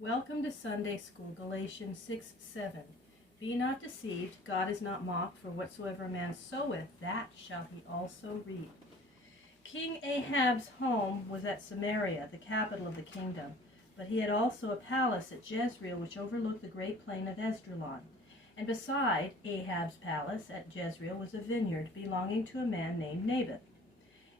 Welcome to Sunday School, Galatians 6:7. Be not deceived, God is not mocked, for whatsoever a man soweth, that shall he also reap. King Ahab's home was at Samaria, the capital of the kingdom, but he had also a palace at Jezreel, which overlooked the great plain of Esdraelon. And beside Ahab's palace at Jezreel was a vineyard belonging to a man named Naboth.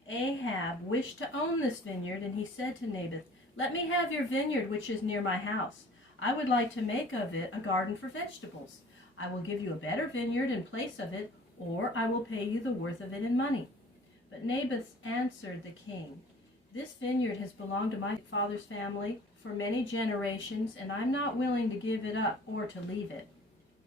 Ahab wished to own this vineyard, and he said to Naboth, "Let me have your vineyard which is near my house. I would like to make of it a garden for vegetables. I will give you a better vineyard in place of it, or I will pay you the worth of it in money." But Naboth answered the king, "This vineyard has belonged to my father's family for many generations, and I'm not willing to give it up or to leave it."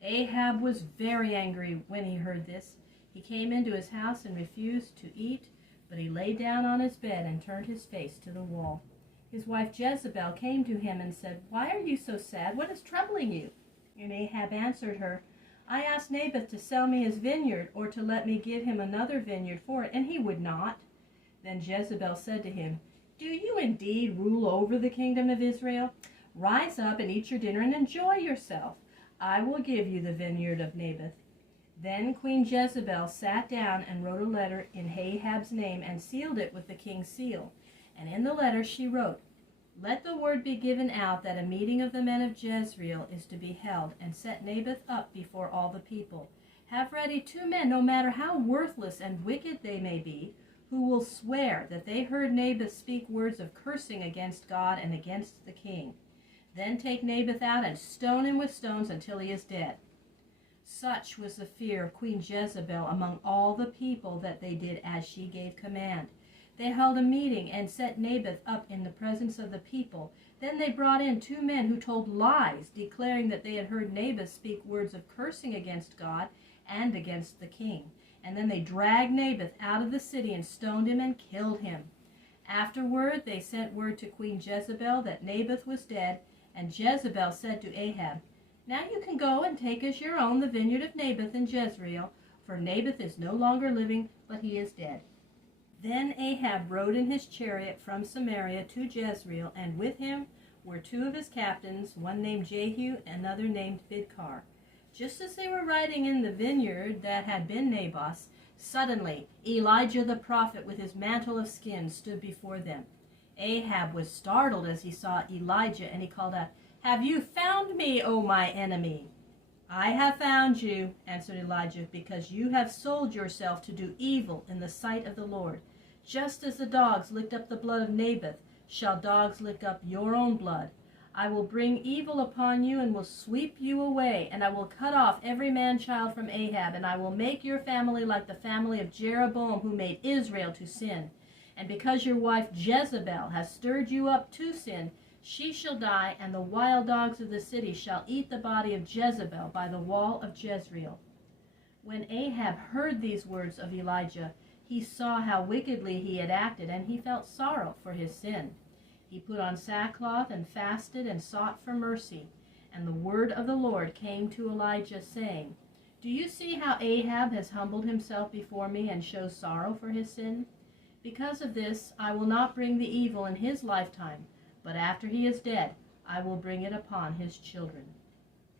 Ahab was very angry when he heard this. He came into his house and refused to eat, but he lay down on his bed and turned his face to the wall. His wife Jezebel came to him and said, "Why are you so sad? What is troubling you?" And Ahab answered her, "I asked Naboth to sell me his vineyard, or to let me give him another vineyard for it, and he would not." Then Jezebel said to him, "Do you indeed rule over the kingdom of Israel? Rise up and eat your dinner and enjoy yourself. I will give you the vineyard of Naboth." Then Queen Jezebel sat down and wrote a letter in Ahab's name and sealed it with the king's seal. And in the letter she wrote, "Let the word be given out that a meeting of the men of Jezreel is to be held, and set Naboth up before all the people. Have ready 2 men, no matter how worthless and wicked they may be, who will swear that they heard Naboth speak words of cursing against God and against the king. Then take Naboth out and stone him with stones until he is dead." Such was the fear of Queen Jezebel among all the people that they did as she gave command. They held a meeting and set Naboth up in the presence of the people. Then they brought in 2 men who told lies, declaring that they had heard Naboth speak words of cursing against God and against the king. And then they dragged Naboth out of the city and stoned him and killed him. Afterward they sent word to Queen Jezebel that Naboth was dead, and Jezebel said to Ahab, "Now you can go and take as your own the vineyard of Naboth in Jezreel, for Naboth is no longer living, but he is dead." Then Ahab rode in his chariot from Samaria to Jezreel, and with him were 2 of his captains, one named Jehu, another named Bidkar. Just as they were riding in the vineyard that had been Naboth's, suddenly Elijah the prophet with his mantle of skin stood before them. Ahab was startled as he saw Elijah, and he called out, "Have you found me, O my enemy?" "I have found you," answered Elijah, "because you have sold yourself to do evil in the sight of the Lord. Just as the dogs licked up the blood of Naboth, shall dogs lick up your own blood. I will bring evil upon you and will sweep you away, and I will cut off every man-child from Ahab, and I will make your family like the family of Jeroboam, who made Israel to sin. And because your wife Jezebel has stirred you up to sin, she shall die, and the wild dogs of the city shall eat the body of Jezebel by the wall of Jezreel." When Ahab heard these words of Elijah, he saw how wickedly he had acted, and he felt sorrow for his sin. He put on sackcloth and fasted and sought for mercy. And the word of the Lord came to Elijah, saying, "Do you see how Ahab has humbled himself before me and shows sorrow for his sin? Because of this I will not bring the evil in his lifetime, but after he is dead I will bring it upon his children."